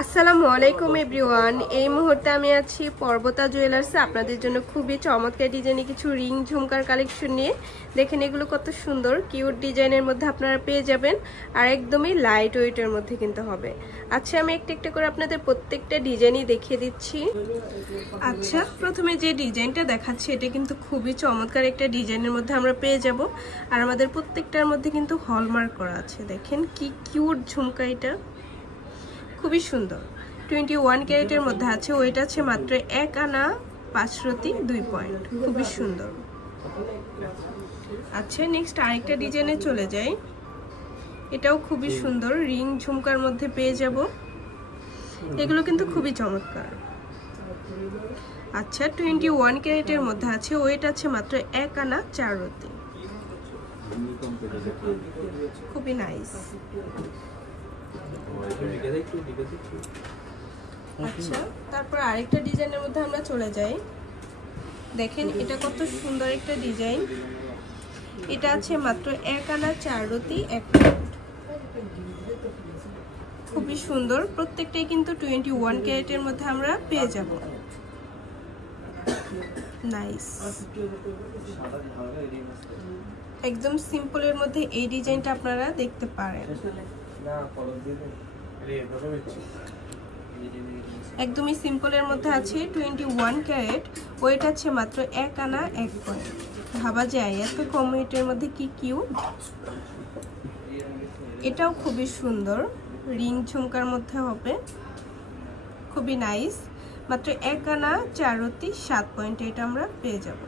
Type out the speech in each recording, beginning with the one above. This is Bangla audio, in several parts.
আসসালামু আলাইকুম এভরিওয়ান। এই মুহূর্তে আমি আছি পর্বতা জুয়েলার্সে আপনাদের জন্য খুবই চমৎকার ডিজাইনে কিছু রিং ঝুমকার কালেকশন নিয়ে। দেখেন এগুলো কত সুন্দর কিউট ডিজাইনের মধ্যে আপনারা পেয়ে যাবেন, আর একদমই লাইট ওয়েটের মধ্যে কিন্তু হবে। আচ্ছা, আমি একটা একটা করে আপনাদের প্রত্যেকটা ডিজাইনই দেখিয়ে দিচ্ছি। আচ্ছা, প্রথমে যে ডিজাইনটা দেখাচ্ছি এটা কিন্তু খুবই চমৎকার একটা ডিজাইনের মধ্যে আমরা পেয়ে যাব, আর আমাদের প্রত্যেকটার মধ্যে কিন্তু হলমার্ক করা আছে। দেখেন কি কিউট ঝুমকা, এটা খুবই সুন্দর। 21 ক্যারেটের মধ্যে আছে, ওইটা আছে মাত্র 1 আনা 5 রতি 2 পয়েন্ট, খুবই সুন্দর। আচ্ছা, নেক্সট আরেকটা ডিজাইনে চলে যাই। এটাও খুবই সুন্দর, রিং ঝুমকার মধ্যে পেয়ে যাব। এগুলো কিন্তু খুবই চমৎকার। আচ্ছা, 21 ক্যারেটের মধ্যে আছে, ওয়েট আছে মাত্র 1 আনা 4 রতি, খুবই নাইস। আচ্ছা, তারপর আরেকটা ডিজাইনের মধ্যে আমরা চলে যাই। দেখেন এটা কত সুন্দর একটা ডিজাইন। এটা আছে মাত্র 1 আনা 4 রতি 1 পয়েন্ট, খুবই সুন্দর। প্রত্যেকটাই কিন্তু 21 ক্যারেটের মধ্যে আমরা পেয়ে যাব। নাইস, একদম সিম্পলের মধ্যে এই ডিজাইনটা আপনারা দেখতে পারেন। একদমই সিম্পলের মধ্যে আছে, 21 ক্যারেট, ওয়েট আছে মাত্র 1 আনা 1 পয়েন্ট। ভাবা যায় এত কম ওয়েটের মধ্যে কি কিউট। এটাও খুবই সুন্দর, রিং ঝুমকার মধ্যে হবে, খুবই নাইস। মাত্র 1 আনা 4 রতি 7 পয়েন্ট এটা আমরা পেয়ে যাব।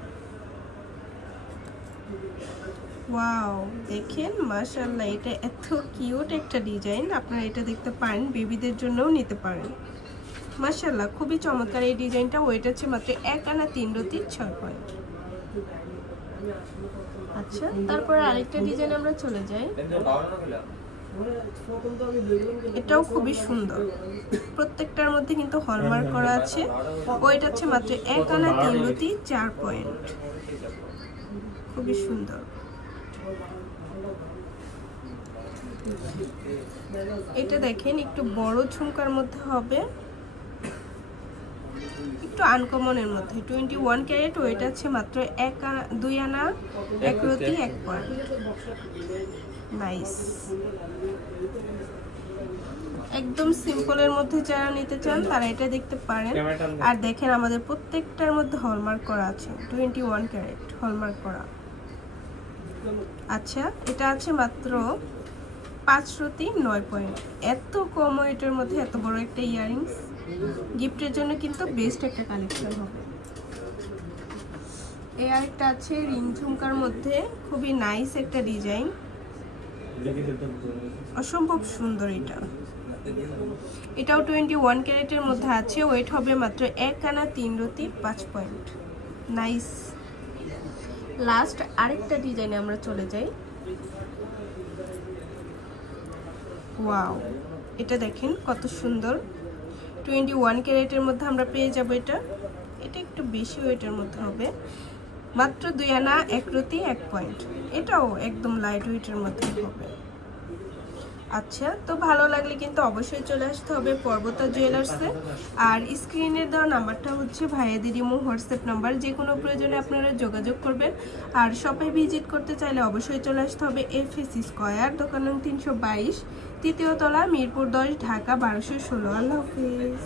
ওয়াও, দেখেন মাশাআল্লাহ, এটা এত কিউট একটা ডিজাইন। আপনারা এটা দেখতে পারেন, বেবিদের জন্যও নিতে পারেন। মাশাআল্লাহ, খুবই চমৎকার এই ডিজাইনটা। ওয়েট আছে মাত্র 1 আনা 3 রতি 6 পয়েন্ট। আচ্ছা, তারপর আরেকটা ডিজাইন আমরা চলে যাই। এটাও খুবই সুন্দর, প্রত্যেকটার মধ্যে কিন্তু হলমার্ক করা আছে। ওয়েট আছে মাত্র 1 আনা 3 রতি 4 পয়েন্ট, খুবই সুন্দর। এটা দেখেন একটু বড় ঝুমকার মধ্যে হবে, একটু আনকমনের মধ্যে। 21 ক্যারেট, ওয়েট আছে মাত্র 2 আনা 1 রতি 1 পয়েন্ট। নাইস, একদম সিম্পলের মধ্যে যারা নিতে চান তারা এটা দেখতে পারেন। আর দেখেন আমাদের প্রত্যেকটার মধ্যে হলমার্ক করা আছে, 21 ক্যারেট হলমার্ক করা। আচ্ছা, এটা আছে মাত্র 5 রতি 9 পয়েন্ট। এত কম ওয়েটের মধ্যে এত বড় একটা ইয়াররিংস গিফটের জন্য কিন্তু বেস্ট একটা কালেকশন হবে। এই আরেকটা আছে রিং ঝুমকার মধ্যে, খুবই নাইস একটা ডিজাইন, অসম্ভব সুন্দর। এটাও 21 ক্যারেটের মধ্যে আছে, ওয়েট হবে মাত্র 1 আনা 3 রতি 5 পয়েন্ট। নাইস। লাস্ট আরেকটা ডিজাইনে আমরা চলে যাই। ওয়াও, এটা দেখেন কত সুন্দর, 21 ক্যারেটের মধ্যে আমরা পেয়ে যাব। এটা একটু বেশি ওয়েটের মধ্যে হবে, মাত্র 2 আনা 1 রতি 1 পয়েন্ট। এটাও একদম লাইট ওয়েটের মধ্যে হবে। আচ্ছা, তো ভালো লাগলে কিন্তু অবশ্যই চলে আসতে হবে পর্বতা জুয়েলার্সে। আর স্ক্রিনে দেওয়া নাম্বারটা হচ্ছে ভাইয়াদের ইমো হোয়াটসঅ্যাপ নাম্বার, যে কোনো প্রয়োজনে আপনারা যোগাযোগ করবেন। আর শপে ভিজিট করতে চাইলে অবশ্যই চলে আসতে হবে FSC স্কয়ার, দোকান নং 322, তৃতীয় তলা, মিরপুর 10, ঢাকা 1216। আল্লাহ হাফেজ।